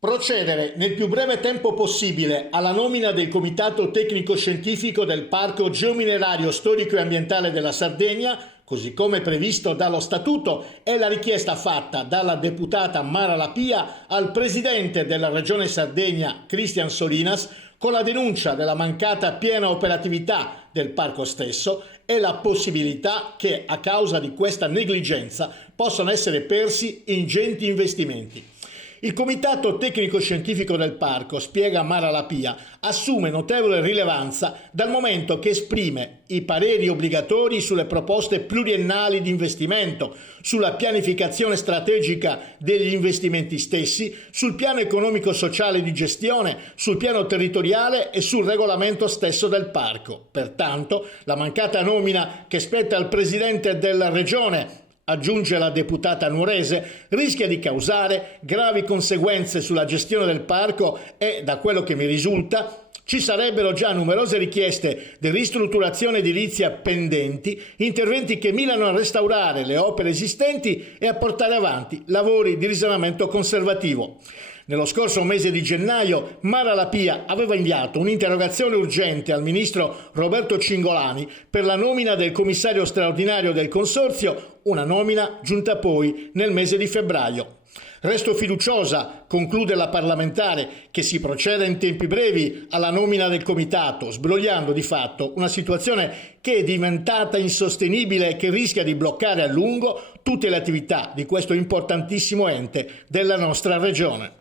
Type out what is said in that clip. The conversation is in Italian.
Procedere nel più breve tempo possibile alla nomina del Comitato Tecnico Scientifico del Parco Geominerario Storico e Ambientale della Sardegna, così come previsto dallo Statuto, è la richiesta fatta dalla deputata Mara Lapia al Presidente della Regione Sardegna, Cristian Solinas, con la denuncia della mancata piena operatività del parco stesso e la possibilità che, a causa di questa negligenza, possano essere persi ingenti investimenti. Il Comitato Tecnico Scientifico del Parco, spiega Mara Lapia, assume notevole rilevanza dal momento che esprime i pareri obbligatori sulle proposte pluriennali di investimento, sulla pianificazione strategica degli investimenti stessi, sul piano economico-sociale di gestione, sul piano territoriale e sul regolamento stesso del parco. Pertanto, la mancata nomina che spetta al Presidente della Regione, aggiunge la deputata nuorese, rischia di causare gravi conseguenze sulla gestione del parco e, da quello che mi risulta, ci sarebbero già numerose richieste di ristrutturazione edilizia pendenti, interventi che mirano a restaurare le opere esistenti e a portare avanti lavori di risanamento conservativo. Nello scorso mese di gennaio, Mara Lapia aveva inviato un'interrogazione urgente al ministro Roberto Cingolani per la nomina del commissario straordinario del consorzio, una nomina giunta poi nel mese di febbraio. Resto fiduciosa, conclude la parlamentare, che si proceda in tempi brevi alla nomina del comitato, sbrogliando di fatto una situazione che è diventata insostenibile e che rischia di bloccare a lungo tutte le attività di questo importantissimo ente della nostra regione.